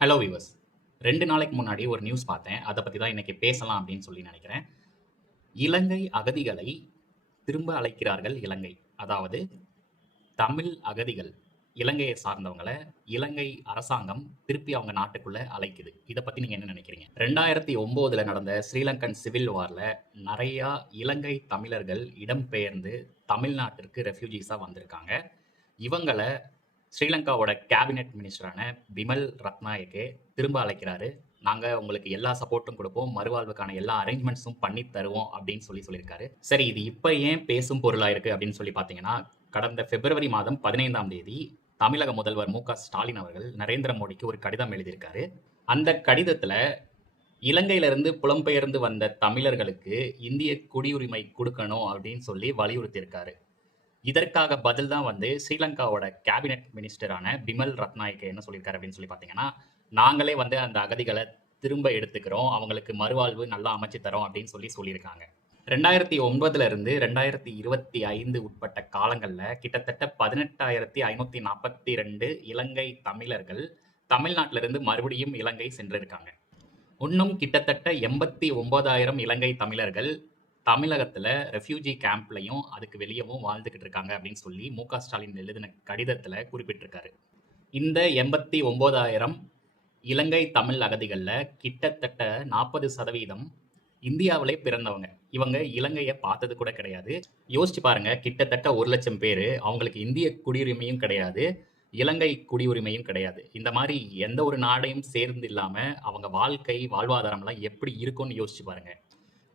Hello viewers. 2 நாளைக்கு முன்னாடி ஒரு நியூஸ் பார்த்தேன். அத பத்தி தான் இன்னைக்கு பேசலாம் அப்படின்னு சொல்லி நெனைக்கிறேன். இலங்கை அகதிகளை திரும்ப அழைக்கிறார்கள் இலங்கை. அதாவது தமிழ் அகதிகள் இலங்கைய சார்ந்தவங்கள இலங்கை அரசாங்கம் திருப்பி அவங்க நாட்டுக்குள்ள அழைக்குது. இத பத்தி நீங்க என்ன நெனைக்கிறீங்க? 2009ல நடந்த ஸ்ரீலங்கன் சிவில் வார்ல நெறையா இலங்கை தமிழர்கள் இடம்பெயர்ந்து தமிழ்நாட்டிற்கு ரெஃப்யூஜீஸா வந்திருக்காங்க. இவங்கள ஸ்ரீலங்காவோட கேபினெட் மினிஸ்டரான பிமல் ரத்நாயக்கே திரும்ப அழைக்கிறாரு. நாங்க உங்களுக்கு எல்லா சப்போர்ட்டும் கொடுப்போம். மறுவாழ்வுக்கான எல்லா அரேஞ்ச்மெண்ட்ஸும் பண்ணி தருவோம் அப்படின்னு சொல்லியிருக்காரு. சரி, இது இப்ப ஏன் பேசும் பொருளா இருக்கு அப்படின்னு சொல்லி பார்த்தீங்கன்னா, கடந்த பிப்ரவரி மாதம் 15ஆம் தேதி தமிழக முதல்வர் மு.க. ஸ்டாலின் அவர்கள் நரேந்திர மோடிக்கு ஒரு கடிதம் எழுதியிருக்காரு. அந்த கடிதத்துல இலங்கையிலிருந்து புலம்பெயர்ந்து வந்த தமிழர்களுக்கு இந்திய குடியுரிமை கொடுக்கணும் அப்படின்னு சொல்லி வலியுறுத்தியிருக்காரு. இதற்காக பதில் தான் வந்து ஸ்ரீலங்காவோட கேபினெட் மினிஸ்டரான பிமல் ரத்நாயக்கே என்ன சொல்லியிருக்காரு அப்படின்னு சொல்லி பார்த்தீங்கன்னா, நாங்களே வந்து அந்த அகதிகளை திரும்ப எடுத்துக்கிறோம், அவங்களுக்கு மறுவாழ்வு நல்லா அமைச்சு தரோம் அப்படின்னு சொல்லியிருக்காங்க. 2009 இருந்து 2025 உட்பட்ட காலங்களில் கிட்டத்தட்ட 18,542 இலங்கை தமிழர்கள் தமிழ்நாட்டிலிருந்து மறுபடியும் இலங்கை சென்றிருக்காங்க. இன்னும் கிட்டத்தட்ட 89,000 இலங்கை தமிழர்கள் தமிழகத்துல ரெஃப்யூஜி கேம்ப்லையும் அதுக்கு வெளியவும் வாழ்ந்துகிட்டு இருக்காங்க அப்படின்னு சொல்லி மு.க. ஸ்டாலின் எழுதின கடிதத்துல குறிப்பிட்டிருக்காரு. இந்த 89,000 இலங்கை தமிழ் அகதிகள்ல கிட்டத்தட்ட 40% இந்தியாவிலே பிறந்தவங்க. இவங்க இலங்கையை பார்த்தது கூட கிடையாது. யோசிச்சு பாருங்க, கிட்டத்தட்ட 1,00,000 பேரு அவங்களுக்கு இந்திய குடியுரிமையும் கிடையாது, இலங்கை குடியுரிமையும் கிடையாது. இந்த மாதிரி எந்த ஒரு நாடையும் சேர்ந்து இல்லாம அவங்க வாழ்க்கை வாழ்வாதாரம்லாம் எப்படி இருக்கும்னு யோசிச்சு பாருங்க.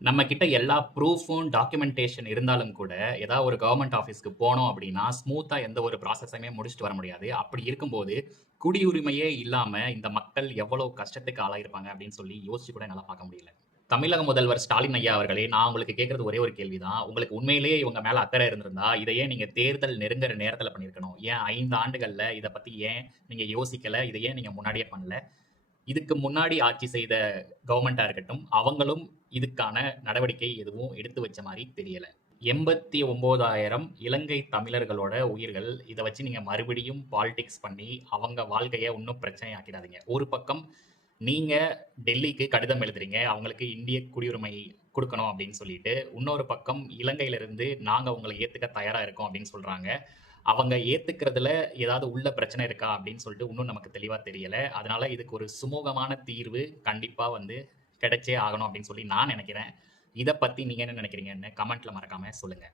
நம்ம கிட்ட எல்லா ப்ரூஃபும் டாக்குமெண்டேஷன் இருந்தாலும் கூட ஏதாவது ஒரு கவர்மெண்ட் ஆஃபீஸ்க்கு போனோம் அப்படின்னா ஸ்மூத்தா எந்த ஒரு ப்ராசஸையுமே முடிச்சுட்டு வர முடியாது. அப்படி இருக்கும்போது குடியுரிமையே இல்லாம இந்த மக்கள் எவ்வளவு கஷ்டத்துக்கு ஆளாயிருப்பாங்க அப்படின்னு சொல்லி யோசிச்சு கூட என்னால பார்க்க முடியல. தமிழக முதல்வர் ஸ்டாலின் ஐயா அவர்களே, நான் உங்களுக்கு கேட்கறது ஒரே ஒரு கேள்விதான். உங்களுக்கு உண்மையிலேயே இவங்க மேல அக்கறை இருந்திருந்தா இதையே நீங்க தேர்தல் நெருங்குற நேரத்துல பண்ணியிருக்கணும். ஏன் 5 ஆண்டுகள்ல இதை பத்தி ஏன் நீங்க யோசிக்கல? இதை ஏன் நீங்க முன்னாடியே பண்ணல? இதுக்கு முன்னாடி ஆட்சி செய்த கவர்மெண்டா இருக்கட்டும், அவங்களும் இதுக்கான நடவடிக்கை எதுவும் எடுத்து வச்ச மாதிரி தெரியல. 89,000 இலங்கை தமிழர்களோட உயிர்கள், இதை வச்சு நீங்க மறுபடியும் பாலிடிக்ஸ் பண்ணி அவங்க வாழ்க்கையை இன்னும் பிரச்சனை ஆக்கிடாதீங்க. ஒரு பக்கம் நீங்க டெல்லிக்கு கடிதம் எழுதுறீங்க, அவங்களுக்கு இந்திய குடியுரிமை கொடுக்கணும் அப்படின்னு சொல்லிட்டு, இன்னொரு பக்கம் இலங்கையிலிருந்து நாங்க உங்களை ஏத்துக்க தயாரா இருக்கோம் அப்படின்னு சொல்றாங்க. அவங்க ஏத்துக்கிறதுல ஏதாவது உள்ள பிரச்சனை இருக்கா அப்படின்னு சொல்லிட்டு இன்னும் நமக்கு தெளிவா தெரியல. அதனால இதுக்கு ஒரு சுமூகமான தீர்வு கண்டிப்பா வந்து கிடைச்சே ஆகணும் அப்படின்னு சொல்லி நான் நினைக்கிறேன். இதை பத்தி நீங்க என்ன நினைக்கிறீங்கன்னு கமெண்ட்ல மறக்காம சொல்லுங்க.